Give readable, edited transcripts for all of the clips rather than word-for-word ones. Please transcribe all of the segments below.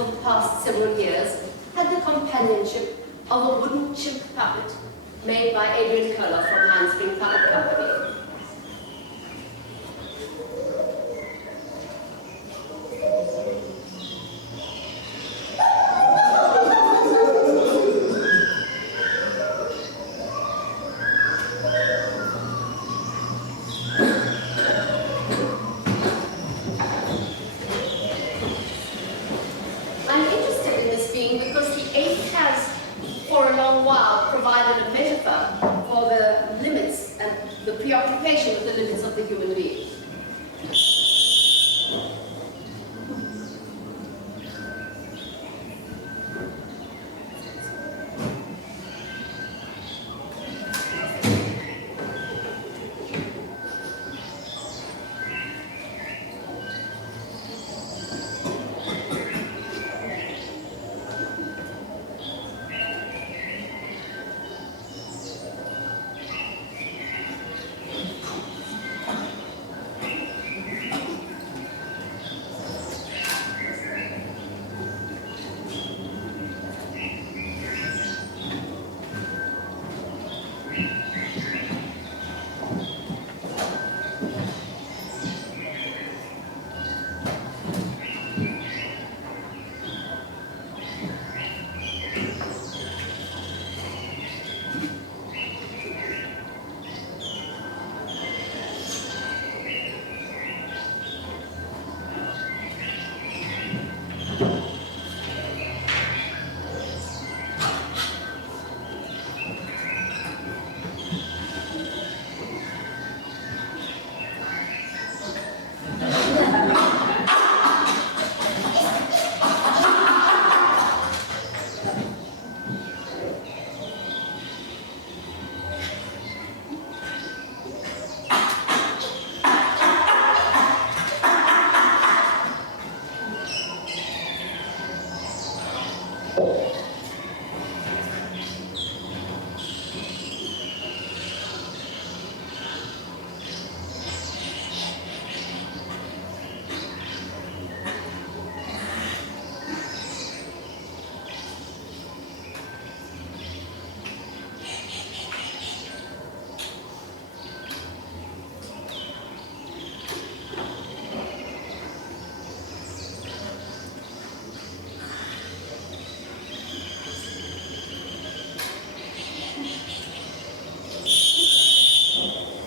for the past several years had the companionship of a wooden chimp puppet made by Adrian Koller from Handspring Puppet Company. I'm interested in this being because the ape has, for a long while, provided a metaphor for the limits and the preoccupation with the limits of the human being.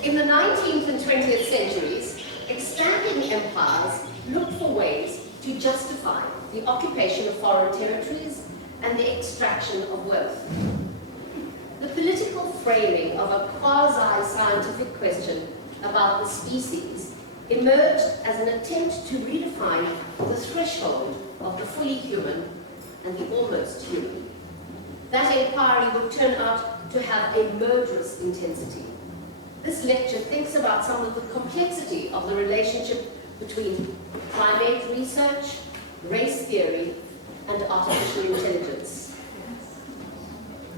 In the 19th and 20th centuries, expanding empires looked for ways to justify the occupation of foreign territories and the extraction of wealth. The political framing of a quasi-scientific question about the species emerged as an attempt to redefine the threshold of the fully human and the almost human. That inquiry would turn out to have a murderous intensity. This lecture thinks about some of the complexity of the relationship between primate research, race theory, and artificial intelligence.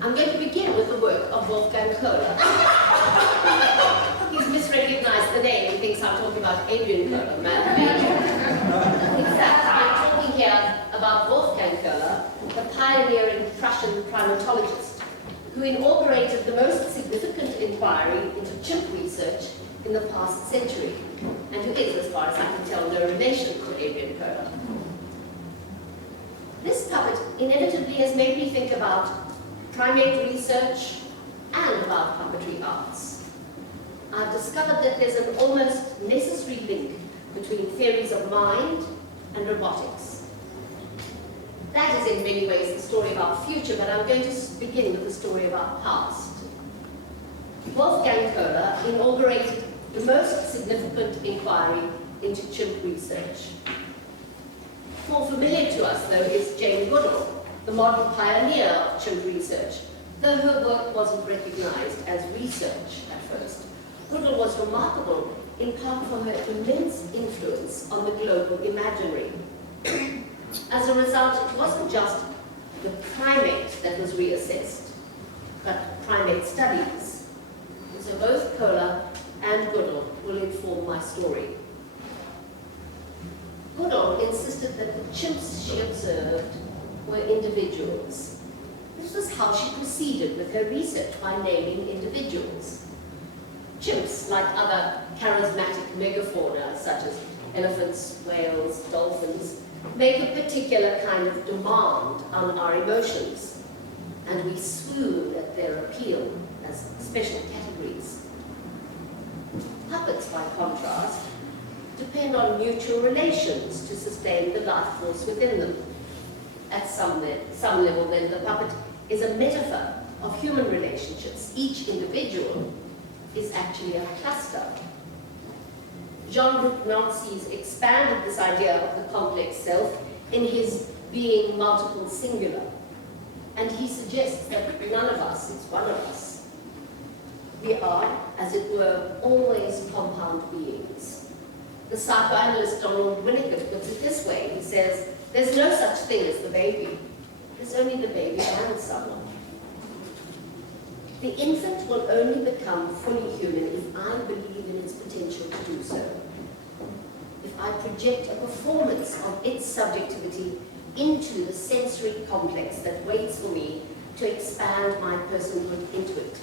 I'm going to begin with the work of Wolfgang Koller. He's misrecognized the name. He thinks I'm talking about Adrian Koller, man. In fact, I'm talking here about Wolfgang Koller, the pioneering Prussian primatologist, who inaugurated the most significant inquiry into chimp research in the past century, and who is, as far as I can tell, no relation to Adrian Koller. This puppet inevitably has made me think about primate research and about puppetry arts. I've discovered that there's an almost necessary link between theories of mind and robotics. That is in many ways the story of our future, but I'm going to begin with the story of our past. Wolfgang Koller inaugurated the most significant inquiry into chimp research. More familiar to us, though, is Jane Goodall, the modern pioneer of chimp research, though her work wasn't recognized as research at first. Goodall was remarkable in part for her immense influence on the global imaginary. As a result, it wasn't just the primate that was reassessed, but primate studies. And so both Koller and Goodall will inform my story. Woodall insisted that the chimps she observed were individuals. This was how she proceeded with her research, by naming individuals. Chimps, like other charismatic megafauna, such as elephants, whales, dolphins, make a particular kind of demand on our emotions, and we swoon at their appeal as special categories. Puppets, by contrast, depend on mutual relations to sustain the life force within them. At some level, then, the puppet is a metaphor of human relationships. Each individual is actually a cluster. Jean-Luc Nancy's expanded this idea of the complex self in his Being Multiple Singular, and he suggests that none of us is one of us. We are, as it were, always compound beings. The psychoanalyst Donald Winnicott puts it this way. He says, there's no such thing as the baby. There's only the baby and someone. The infant will only become fully human if I believe in its potential to do so. If I project a performance of its subjectivity into the sensory complex that waits for me to expand my personhood into it.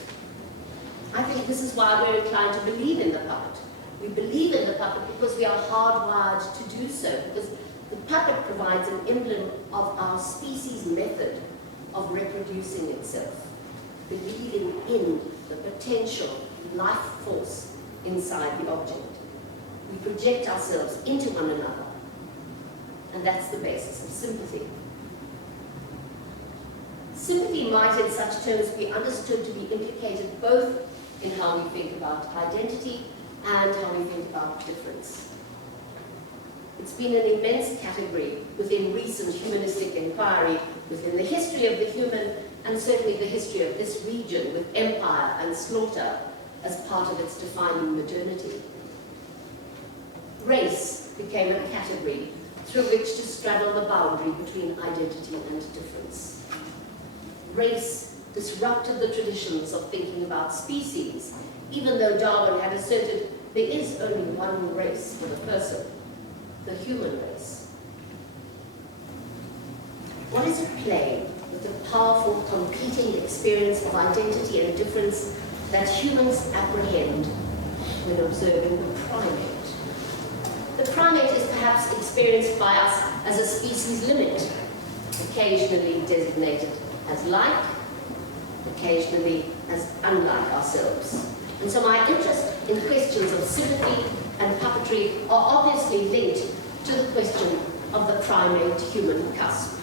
I think this is why we're inclined to believe in the puppet. We believe in the puppet because we are hardwired to do so, because the puppet provides an emblem of our species' method of reproducing itself, believing in the potential life force inside the object. We project ourselves into one another, and that's the basis of sympathy. Sympathy might in such terms be understood to be implicated both in how we think about identity and how we think about difference. It's been an immense category within recent humanistic inquiry, within the history of the human, and certainly the history of this region, with empire and slaughter as part of its defining modernity. Race became a category through which to straddle the boundary between identity and difference. Race disrupted the traditions of thinking about species, even though Darwin had asserted there is only one race for the person, the human race. What is at play with the powerful competing experience of identity and difference that humans apprehend when observing the primate? The primate is perhaps experienced by us as a species limit, occasionally designated as like, occasionally as unlike ourselves. And so my interest in questions of sympathy and puppetry are obviously linked to the question of the primate-human cusp.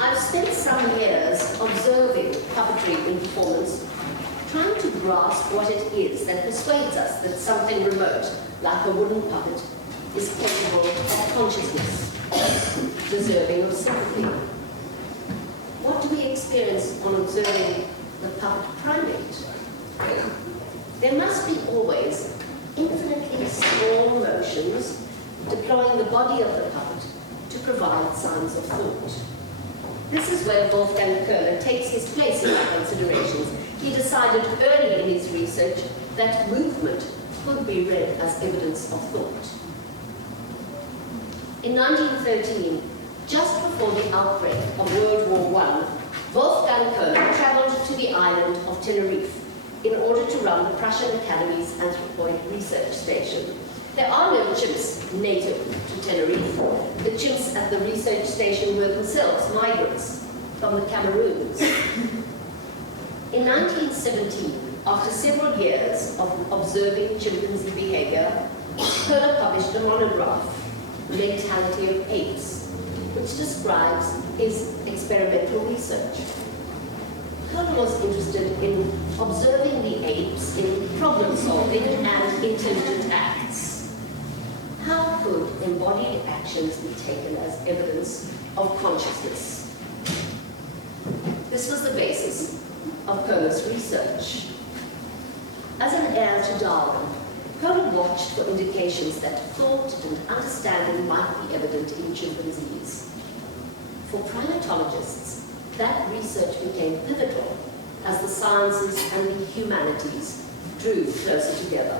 I've spent some years observing puppetry in performance, trying to grasp what it is that persuades us that something remote, like a wooden puppet, is capable of consciousness, deserving of sympathy. What do we experience on observing the puppet primate? There must be always infinitely small motions deploying the body of the puppet to provide signs of thought. This is where Wolfgang Köhler takes his place in our considerations. He decided early in his research that movement could be read as evidence of thought. In 1913, just before the outbreak of World War I, Wolfgang Köhler traveled to the island of Tenerife in order to run the Prussian Academy's anthropoid research station. There are no chimps native to Tenerife. The chimps at the research station were themselves migrants from the Cameroons. In 1917, after several years of observing chimpanzee behavior, Köhler published a monograph, Mentality of Apes, which describes his experimental research. Köhler was interested in observing the apes in problem-solving and intelligent acts. How could embodied actions be taken as evidence of consciousness? This was the basis of Köhler's research. As an heir to Darwin, Köhler watched for indications that thought and understanding might be evident in chimpanzees. For primatologists, that research became pivotal as the sciences and the humanities drew closer together.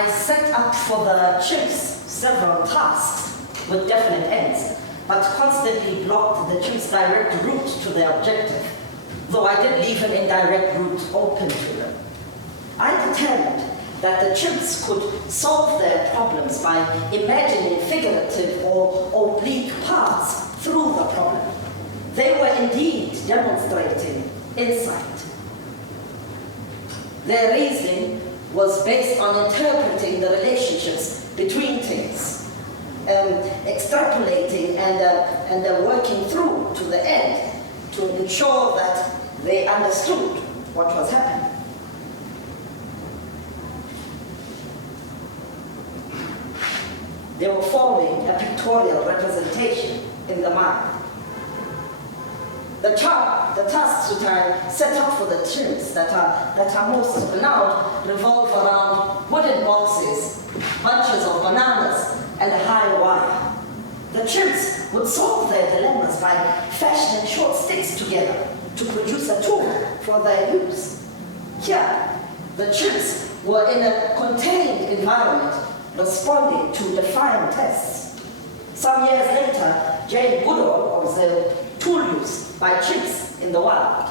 I set up for the chimps several tasks with definite ends, but constantly blocked the chimps' direct route to their objective, though I did leave an indirect route open to them. I determined that the chimps could solve their problems by imagining figurative or oblique paths through the problem. They were indeed demonstrating insight. Their reasoning was based on interpreting the relationships between things, extrapolating and working through to the end to ensure that they understood what was happening. They were forming a pictorial representation in the mind. The tasks which I set up for the chimps that are most renowned revolve around wooden boxes, bunches of bananas, and a high wire. The chimps would solve their dilemmas by fashioning short sticks together to produce a tool for their use. Here, the chimps were in a contained environment responding to defined tests. Some years later, Jane Goodall was the tool used by chimps in the wild.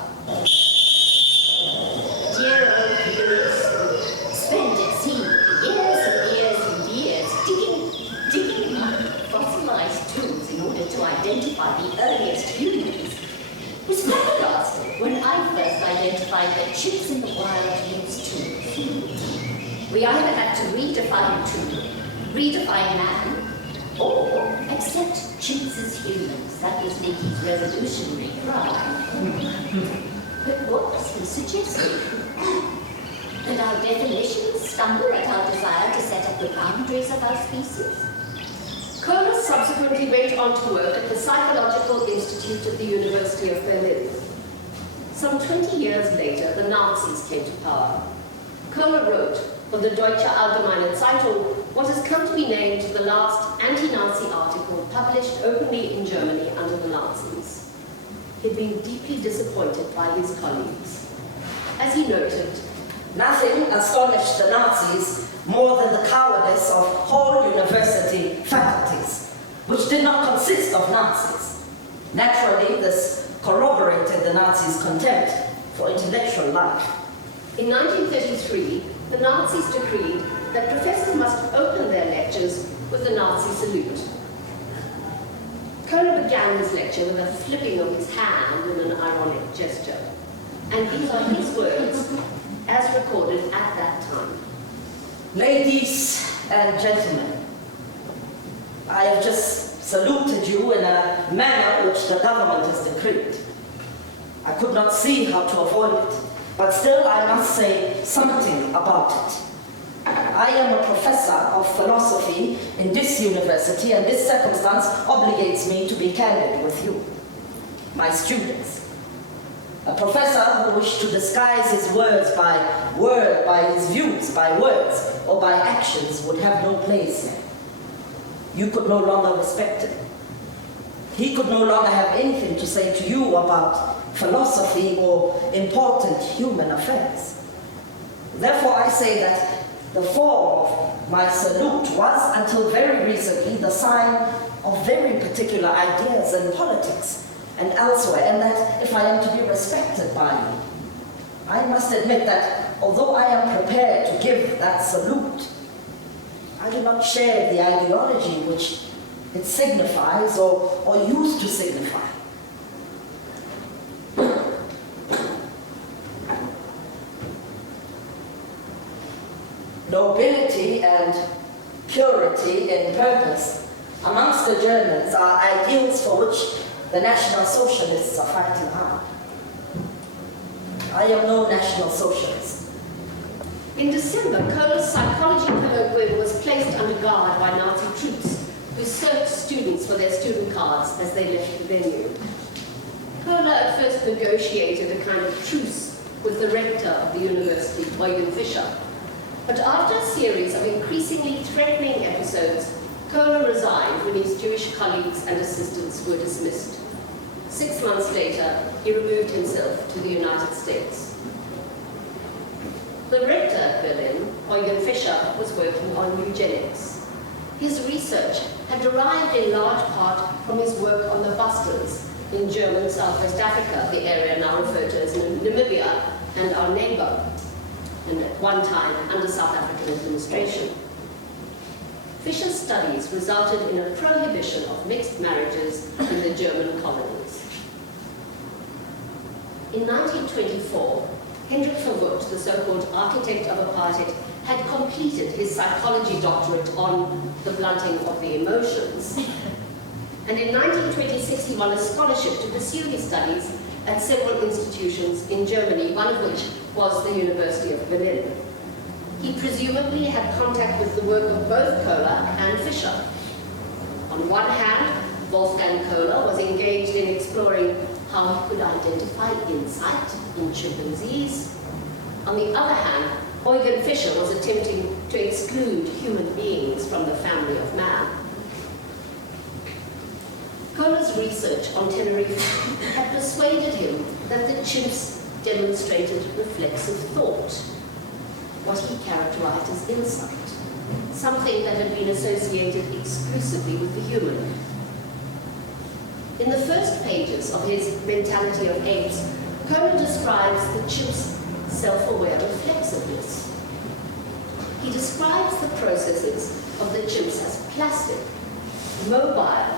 Dear old Louis spent, it seemed, years and years and years digging up fossilized tools in order to identify the earliest humans. It was flabbergasted when I first identified that chimps in the wild used tools. We either had to redefine tool, redefine man, or accept chimps as humans. That was Nikki's revolutionary cry. But what was he suggesting? That our definitions stumble at our desire to set up the boundaries of our species? Kohler subsequently went on to work at the Psychological Institute at the University of Berlin. Some 20 years later, the Nazis came to power. Kohler wrote for the Deutsche Allgemeine Zeitung what has come to be named the last anti-Nazi article published openly in Germany under the Nazis. He'd been deeply disappointed by his colleagues. As he noted, nothing astonished the Nazis more than the cowardice of whole university faculties, which did not consist of Nazis. Naturally, this corroborated the Nazis' contempt for intellectual life. In 1933, the Nazis decreed that professors must open their lectures with the Nazi salute. Kohler began his lecture with a flipping of his hand in an ironic gesture. And these are his words, as recorded at that time. Ladies and gentlemen, I have just saluted you in a manner which the government has decreed. I could not see how to avoid it, but still I must say something about it. I am a professor of philosophy in this university, and this circumstance obligates me to be candid with you, my students. A professor who wished to disguise his words by his views, by words, or by actions would have no place here. You could no longer respect him. He could no longer have anything to say to you about philosophy or important human affairs. Therefore, I say that the form of my salute was, until very recently, the sign of very particular ideas in politics and elsewhere, and that if I am to be respected by you, I must admit that although I am prepared to give that salute, I do not share the ideology which it signifies or used to signify. Nobility and purity in purpose amongst the Germans are ideals for which the National Socialists are fighting hard. I am no National Socialist. In December, Kohler's psychology colloquium was placed under guard by Nazi troops who searched students for their student cards as they left the venue. Kohler at first negotiated a kind of truce with the rector of the university, Eugen Fischer. But after a series of increasingly threatening episodes, Kohler resigned when his Jewish colleagues and assistants were dismissed. 6 months later, he removed himself to the United States. The rector at Berlin, Eugen Fischer, was working on eugenics. His research had derived in large part from his work on the bustlers in German Southwest Africa, the area now referred to as Namibia, and our neighbor, and at one time under South African administration. Fischer's studies resulted in a prohibition of mixed marriages in the German colonies. In 1924, Hendrik Verwoerd, the so-called architect of apartheid, had completed his psychology doctorate on the blunting of the emotions. And in 1926, he won a scholarship to pursue his studies at several institutions in Germany, one of which was the University of Berlin. He presumably had contact with the work of both Kohler and Fischer. On one hand, Wolfgang Kohler was engaged in exploring how he could identify insight in chimpanzees. On the other hand, Eugen Fischer was attempting to exclude human beings from the family of man. Kohler's research on Tenerife had persuaded him that the chimps demonstrated reflexive thought, what he characterized as insight, something that had been associated exclusively with the human. In the first pages of his Mentality of Apes, Kohler describes the chimp's self-aware reflexiveness. He describes the processes of the chimps as plastic, mobile,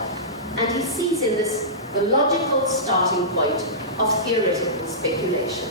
and he sees in this the logical starting point of theoretical speculation.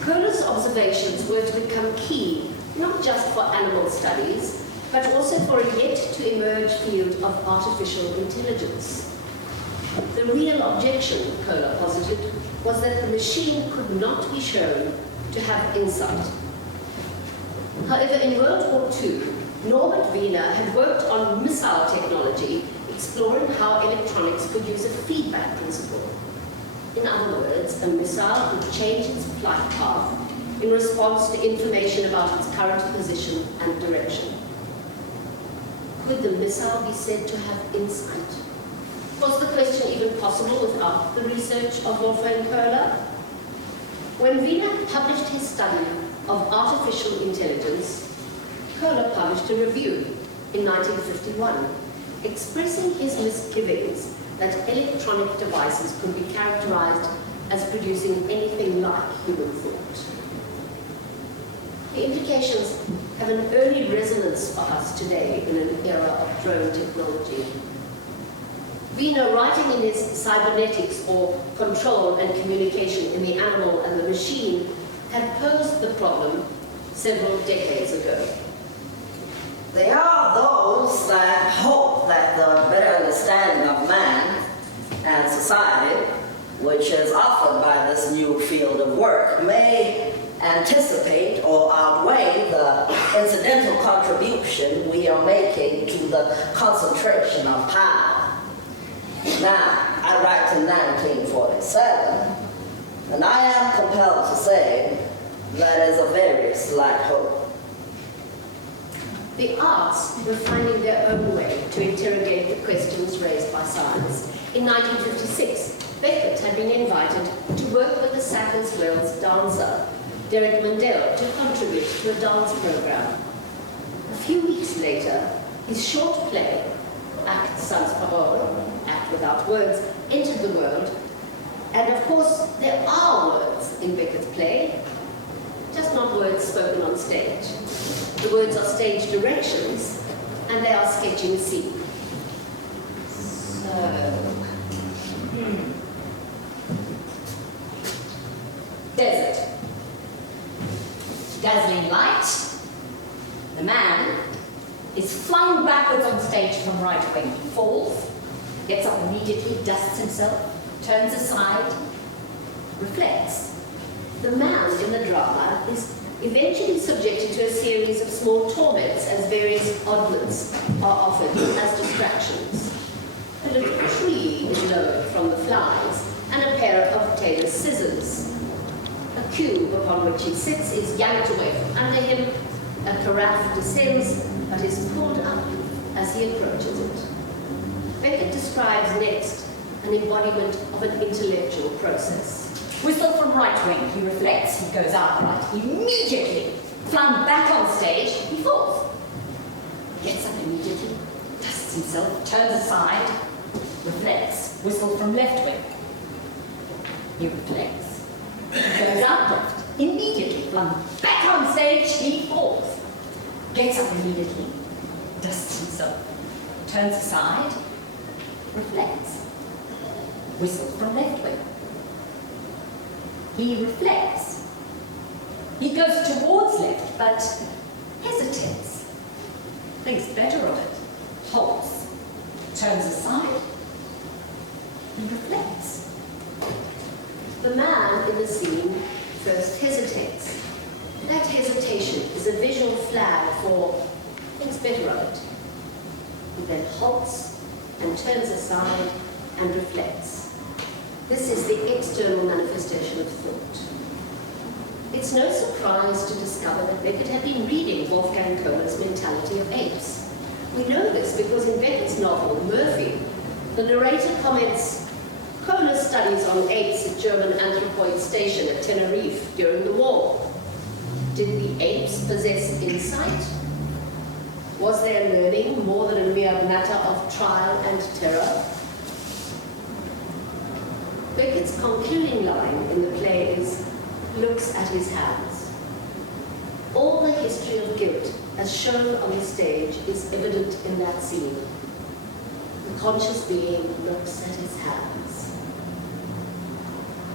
Kohler's observations were to become key, not just for animal studies, but also for a yet-to-emerge field of artificial intelligence. The real objection, Kohler posited, was that the machine could not be shown to have insight. However, in World War II, Norbert Wiener had worked on missile technology, exploring how electronics could use a feedback principle. In other words, a missile could change its flight path in response to information about its current position and direction. Could the missile be said to have insight? Was the question even possible without the research of Wolfgang Kohler? When Wiener published his study of artificial intelligence, Kohler published a review in 1951, expressing his misgivings that electronic devices could be characterized as producing anything like human thought. The implications have an early resonance for us today in an era of drone technology. Wiener, writing in his Cybernetics, or Control and Communication in the Animal and the Machine, had posed the problem several decades ago. There are those that hope that the better understanding of man and society, which is offered by this new field of work, may anticipate or outweigh the incidental contribution we are making to the concentration of power. Now, I write in 1947, and I am compelled to say that is a very slight hope. The arts were finding their own way to interrogate the questions raised by science. In 1956, Beckett had been invited to work with the Sadler's Wells dancer, Derek Mandel, to contribute to a dance program. A few weeks later, his short play, Act sans parole, Act without words, entered the world. And of course, there are words in Beckett's play, just not words spoken on stage. The words are stage directions, and they are sketching a scene. Desert. Dazzling light. The man is flung backwards on stage from right wing. He falls, gets up immediately, dusts himself, turns aside, reflects. The man in the drama is eventually subjected to a series of small torments as various oddments are offered as distractions. A little tree is lowered from the flies, and a pair of tailor's scissors. A cube upon which he sits is yanked away from under him. A carafe descends, but is pulled up as he approaches it. Beckett describes next an embodiment of an intellectual process. Whistle from right wing, he reflects, he goes outright. Immediately, flung back on stage, he falls. Gets up immediately, dusts himself, turns aside, reflects. Whistle from left wing. He reflects. He goes out left, immediately, flung back on stage, he falls. Gets up immediately, dusts himself, turns aside, reflects. Whistle from left wing. He reflects. He goes towards left, but hesitates. Thinks better of it. Halts. Turns aside. He reflects. The man in the scene first hesitates. That hesitation is a visual flag for thinks better of it. He then halts and turns aside and reflects. This is the external manifestation of thought. It's no surprise to discover that Beckett had been reading Wolfgang Kohler's Mentality of Apes. We know this because in Beckett's novel, Murphy, the narrator comments, Kohler's studies on apes at German anthropoid station at Tenerife during the war. Did the apes possess insight? Was their learning more than a mere matter of trial and terror? Beckett's concluding line in the play is, looks at his hands. All the history of guilt, as shown on the stage, is evident in that scene. The conscious being looks at his hands.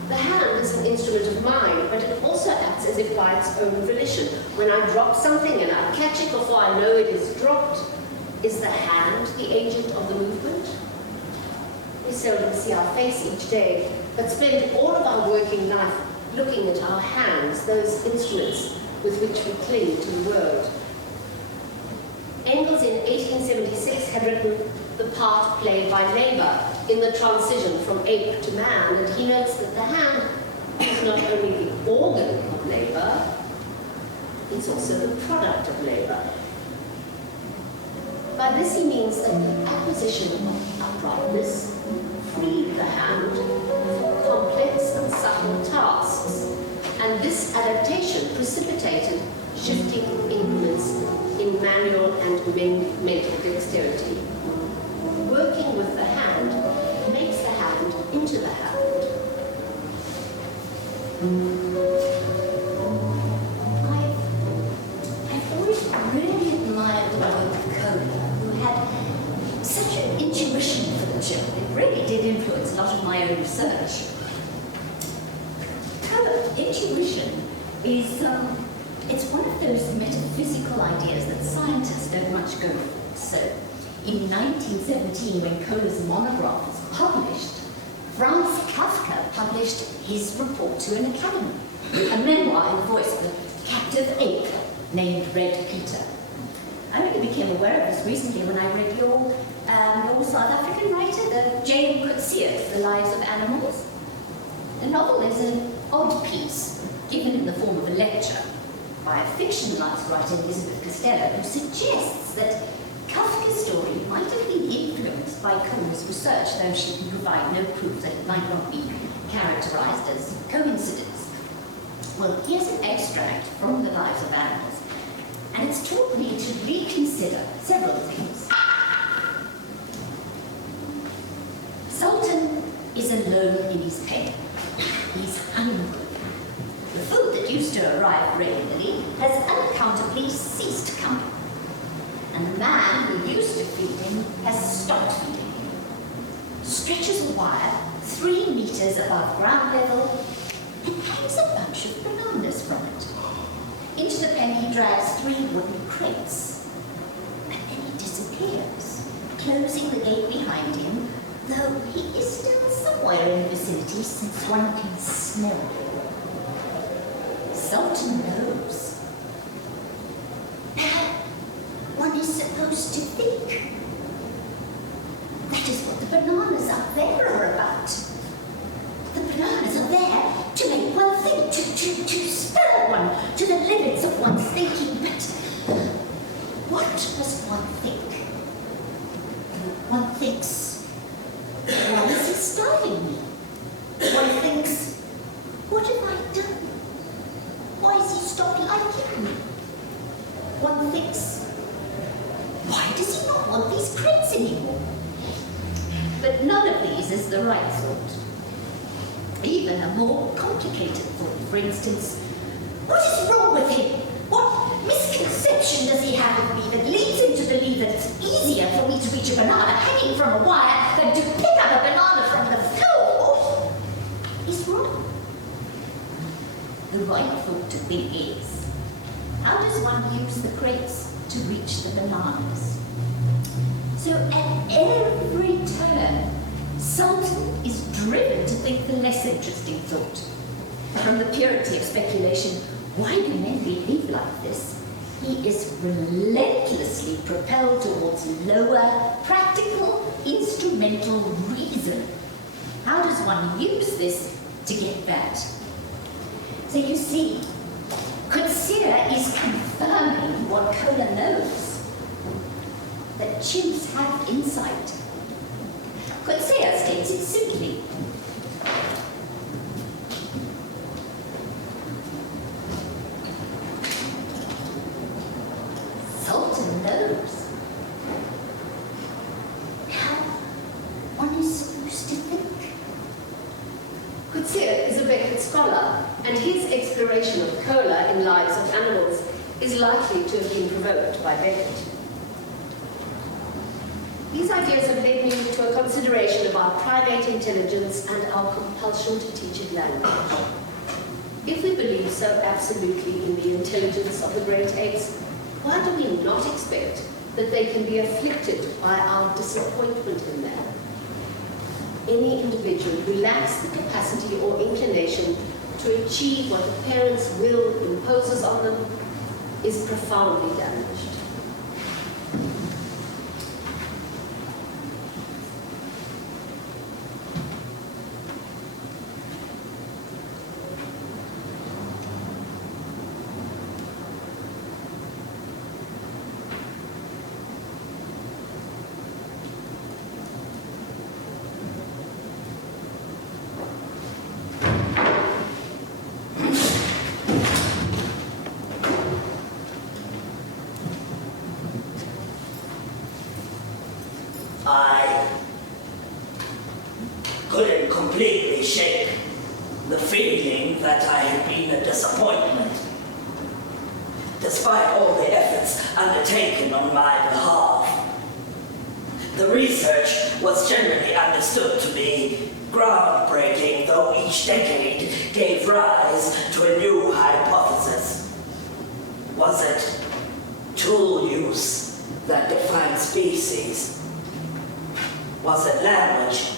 The hand is an instrument of mind, but it also acts as if by its own volition. When I drop something and I catch it before I know it is dropped, is the hand the agent of the movement? We seldom see our face each day, but spend all of our working life looking at our hands, those instruments with which we cling to the world. Engels in 1876 had written the part played by labor in the transition from ape to man, and he notes that the hand is not only the organ of labor, it's also the product of labor. By this he means that the acquisition of uprightness freed the hand for complex and subtle tasks, and this adaptation precipitated shifting increments in manual and mental dexterity. Working with the hand makes the hand into the hand. I've always really admired the work of Kohler, who had such an intuition for the genre. It really did influence a lot of my own research. Kohler's intuition is, it's one of those metaphysical ideas that scientists don't much go for. So, in 1917, when Kohler's monograph was published, Franz Kafka published his report to an academy, a memoir in the voice of a captive ape named Red Peter. I only became aware of this recently when I read your South African writer, the J.M. Coetzee's The Lives of Animals. The novel is an odd piece, given in the form of a lecture, by a fictionalized writer, Elizabeth Costello, who suggests that Kafka's story might have been influenced by Kohler's research, though she can provide no proof that it might not be characterized as coincidence. Well, here's an extract from the lives of animals, and it's taught me to reconsider several things. Sultan is alone in his pen. He's hungry. The food that used to arrive regularly has unaccountably ceased coming. And the man who used to feed him has stopped feeding him. Stretches a wire 3 meters above ground level and hangs a bunch of bananas from it. Into the pen he drags 3 wooden crates. And then he disappears, closing the gate behind him, though he is still somewhere in the vicinity since one can smell him. Sultan knows. Now, one is supposed to think. That is what the bananas out there are about. The bananas are there to make one think, to spur one to the limits of one's thinking. But what does one think? One thinks, why is he starving me? One thinks, what have I done? Why has he stopped liking me? One thinks, why does he not want these crates anymore? But none of these is the right thought. Even a more complicated thought, for instance, what is wrong with him? What misconception does he have of me that leads him to believe that it's easier for me to reach a banana hanging from a wire than to pick up a banana from the floor? He's wrong. The right thought to think is, how does one use the crates to reach the bananas? So at every turn, Sultan is driven to think the less interesting thought. From the purity of speculation, why do men behave like this? He is relentlessly propelled towards lower, practical, instrumental reason. How does one use this to get that? So you see, Coetzee is confirming what Kohler knows, that chimps have insight. Coetzee states it simply. Sultan knows. How one is supposed to think. Coetzee is a Beckett scholar, and his exploration of Kohler in Lives of Animals is likely to have been provoked by Beckett. These ideas have led me to a consideration about primate intelligence and our compulsion to teach it language. If we believe so absolutely in the intelligence of the great apes, why do we not expect that they can be afflicted by our disappointment in them? Any individual who lacks the capacity or inclination to achieve what the parent's will imposes on them is profoundly damaged. I couldn't completely shake the feeling that I had been a disappointment. Despite all the efforts undertaken on my behalf, the research was generally understood to be groundbreaking, though each decade gave rise to a new hypothesis. Was it tool use that defined species? Was it language?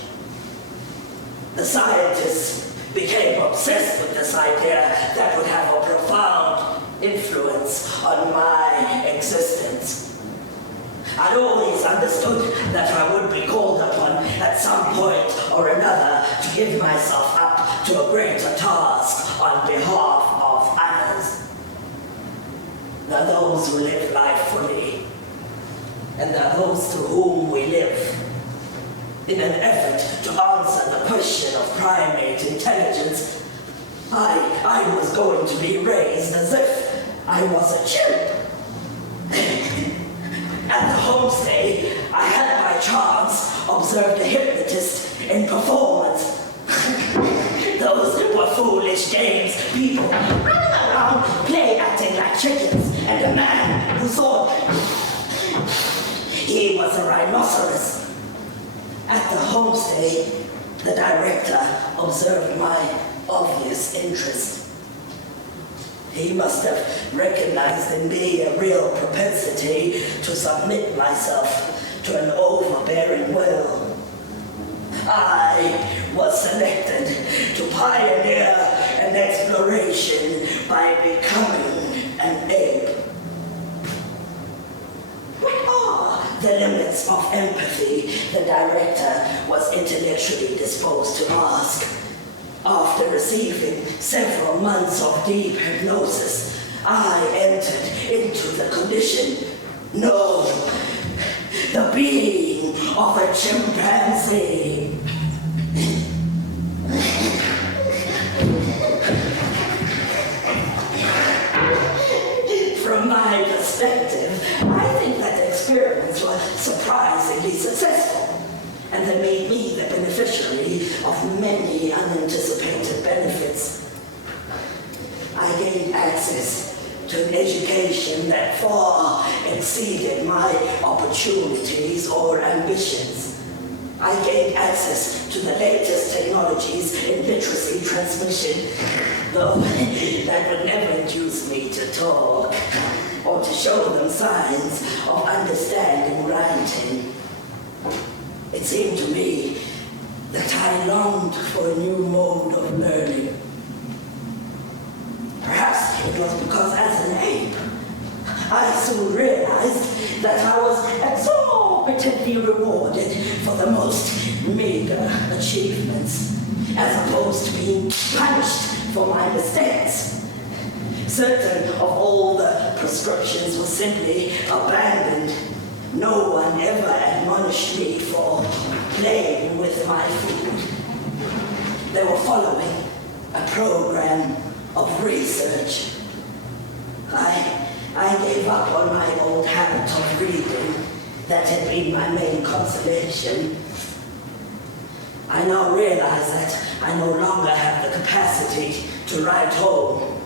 The scientists became obsessed with this idea that would have a profound influence on my existence. I'd always understood that I would be called upon at some point or another to give myself up to a greater task on behalf of others. Now those who live life fully and the those through whom we live. In an effort to answer the question of primate intelligence, I was going to be raised as if I was a chimp. At the homestay, I had by chance observed a hypnotist in performance. Those were foolish games, people running around, play acting like chickens, and a man who thought he was a rhinoceros. At the homestay, the director observed my obvious interest. He must have recognized in me a real propensity to submit myself to an overbearing will. I was selected to pioneer an exploration by becoming an ape. What are the limits of empathy? The director was intellectually disposed to ask. After receiving several months of deep hypnosis, I entered into the condition, no, the being of a chimpanzee. From my perspective, I think that the experiments were surprisingly successful, and they made me the beneficiary of many unanticipated benefits. I gained access to an education that far exceeded my opportunities or ambitions. I gained access to the latest technologies in literacy transmission, though that would never induce me to talk or to show them signs of understanding writing. It seemed to me that I longed for a new mode of learning. Perhaps it was because as an ape, I soon realized that I was exorbitantly rewarded for the most meager achievements, as opposed to being punished for my mistakes. Certain of all the prescriptions were simply abandoned. No one ever admonished me for playing with my food. They were following a program of research. I gave up on my old habit of reading that had been my main consolation. I now realize that I no longer have the capacity to write home,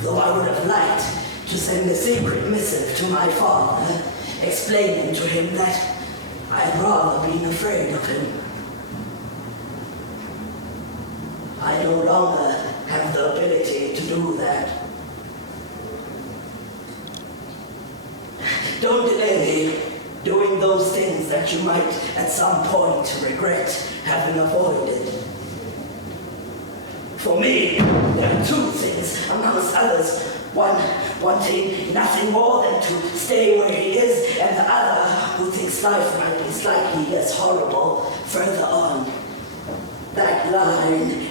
though I would have liked to send a secret missive to my father, explaining to him that I had rather been afraid of him. I no longer have the ability to do that. Don't delay doing those things that you might at some point regret having avoided. For me, there are two things, amongst others. One wanting nothing more than to stay where he is, and the other who thinks life might be slightly less horrible further on. That line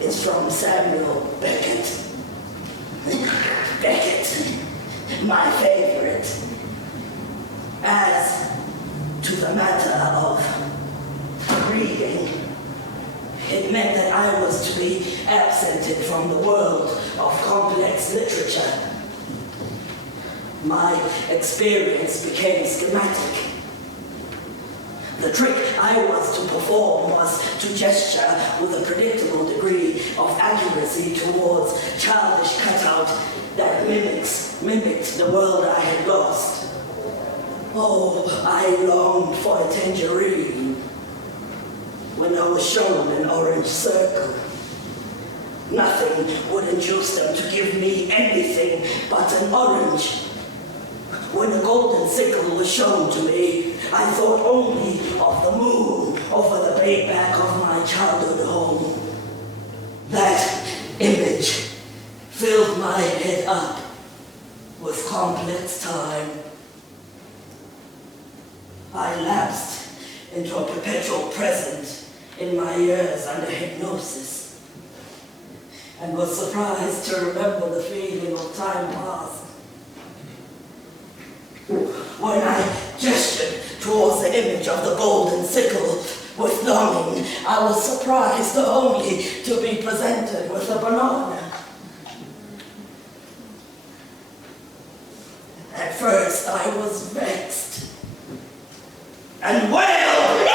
is from Samuel Beckett. Beckett, my favorite. As to the matter of reading, it meant that I was to be absented from the world of complex literature. My experience became schematic. The trick I was to perform was to gesture with a predictable degree of accuracy towards childish cutout that mimicked the world I had lost. Oh, I longed for a tangerine when I was shown an orange circle. Nothing would induce them to give me anything but an orange. When a golden sickle was shown to me, I thought only of the moon over the bayback of my childhood home. That image filled my head up with complex time. I lapsed into a perpetual present in my years under hypnosis, and was surprised to remember the feeling of time past. When I gestured towards the image of the golden sickle. With longing, I was surprised only to be presented with a banana. At first, I was vexed and wailed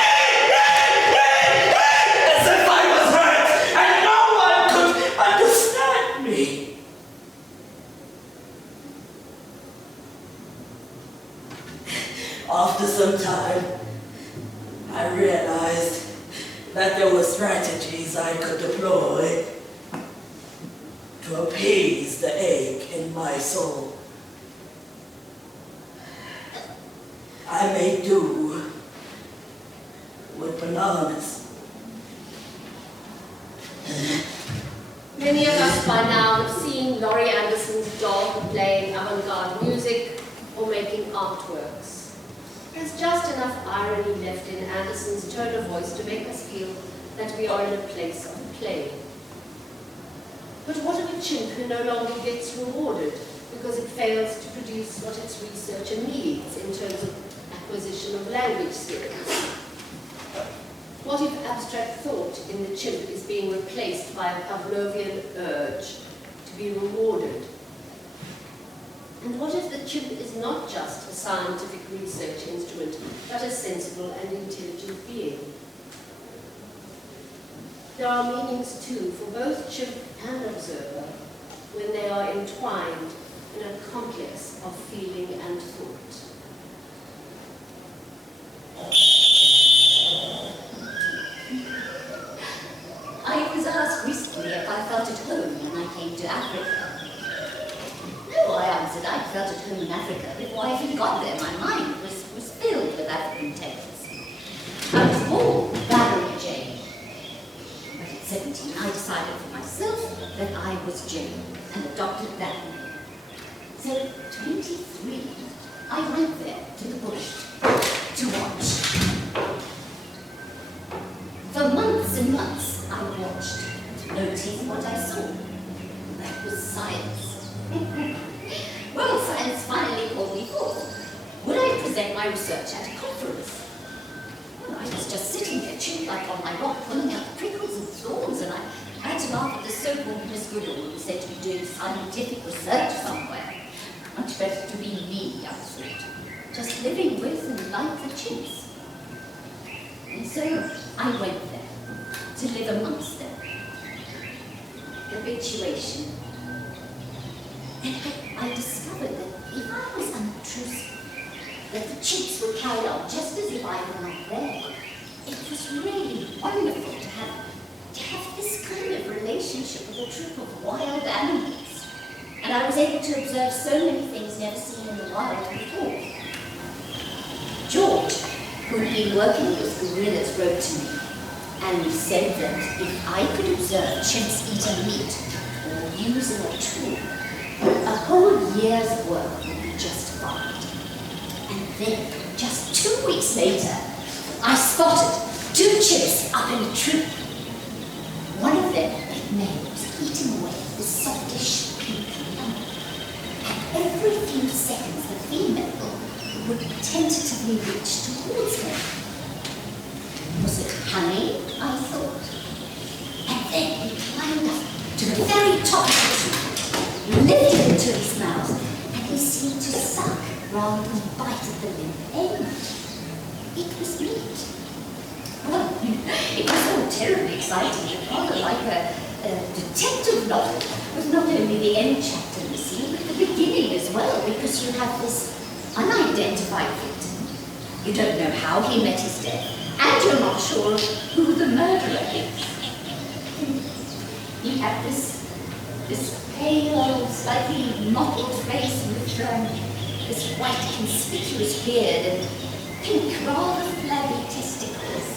as if I was hurt and no one could understand me. After some time, I realized that there were strategies I could deploy to appease the ache in my soul. I made do with bananas. Many of us by now have seen Laurie Anderson's dog playing avant-garde music or making artworks. There's just enough irony left in Anderson's tone of voice to make us feel that we are in a place of play. But what of a chimp who no longer gets rewarded because it fails to produce what its researcher needs in terms of acquisition of language skills? What if abstract thought in the chimp is being replaced by a Pavlovian urge to be rewarded? And what if the chimp is not just a scientific research instrument, but a sensible and intelligent being? There are meanings too for both chimp and observer when they are entwined in a complex of feeling and thought. I was asked recently if I felt at home when I came to Africa. No, I answered, I felt at home in Africa before I even got there. My mind was filled with African texts. I was born Valerie Jane. But at 17, I decided for myself that I was Jane and adopted that name. So at 23, I went there to the bush to watch. For months and months, I watched, noting what I saw. That was science. Well, science finally called me forth. Would I present my research at a conference? Well, I was just sitting there, chimp-like on my rock, pulling out the prickles and thorns, and I had to laugh at the so-called Miss Goodall who said to be doing scientific research somewhere. Much better to be me, I thought. Just living with and like the chimps. And so I went there to live amongst them. Habituation. And I discovered that if I was unobtrusive, that the chimps would carry on just as if I were not there. It was really wonderful to have this kind of relationship with a troop of wild animals. And I was able to observe so many things never seen in the wild before. George, who had been working with gorillas, wrote to me and said that if I could observe chimps eat a meat or using a tool, a whole year's work would be justified. And then, just 2 weeks later, I spotted 2 chimps up in a tree. One of them, big male, was eating away the softish pink lump. And every few seconds, the female would tentatively reach towards him. Was it honey, I thought? And then he climbed up to the very top of the tree, lifted it to his mouth, and he seemed to suck rather than bite at the limp end. It was meat. Well, it was all terribly exciting, and rather like a detective novel, with not only the end chapter missing, but the beginning as well, because you have this unidentified victim. You don't know how he met his death, and you're not sure who the murderer is. You have this pale, slightly mottled face with this white conspicuous beard and pink, rather flabby testicles.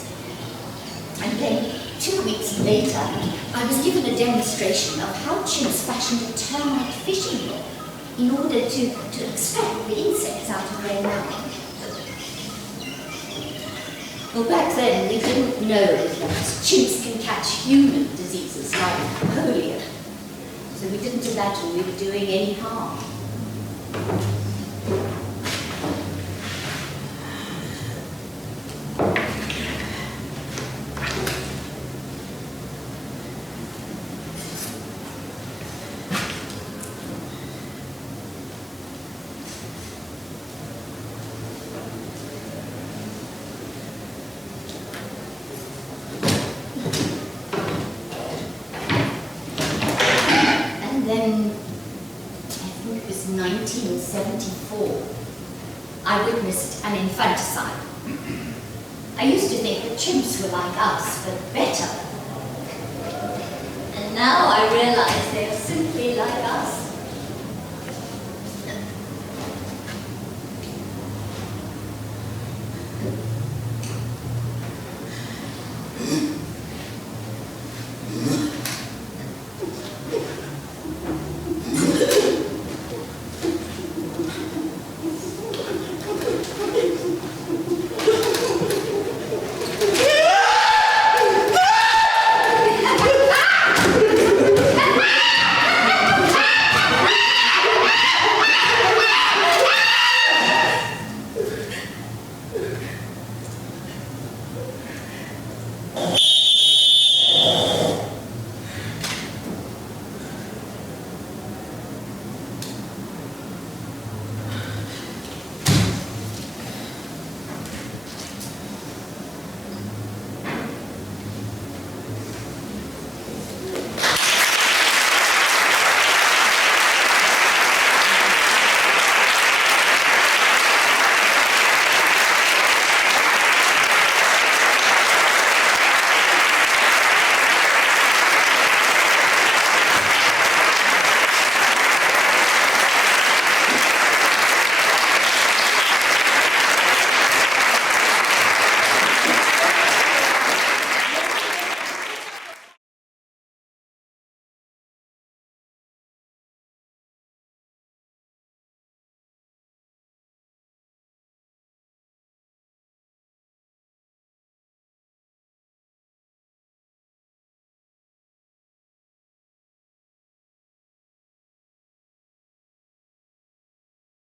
And then, 2 weeks later, I was given a demonstration of how chimps fashioned a termite fishing rod in order to extract the insects out of their mouth. Well, back then, we didn't know that chimps can catch human diseases like polio. So we didn't imagine we were doing any harm. 1974, I witnessed an infanticide. I used to think that chimps were like us, but better. And now I realize they are simply like us.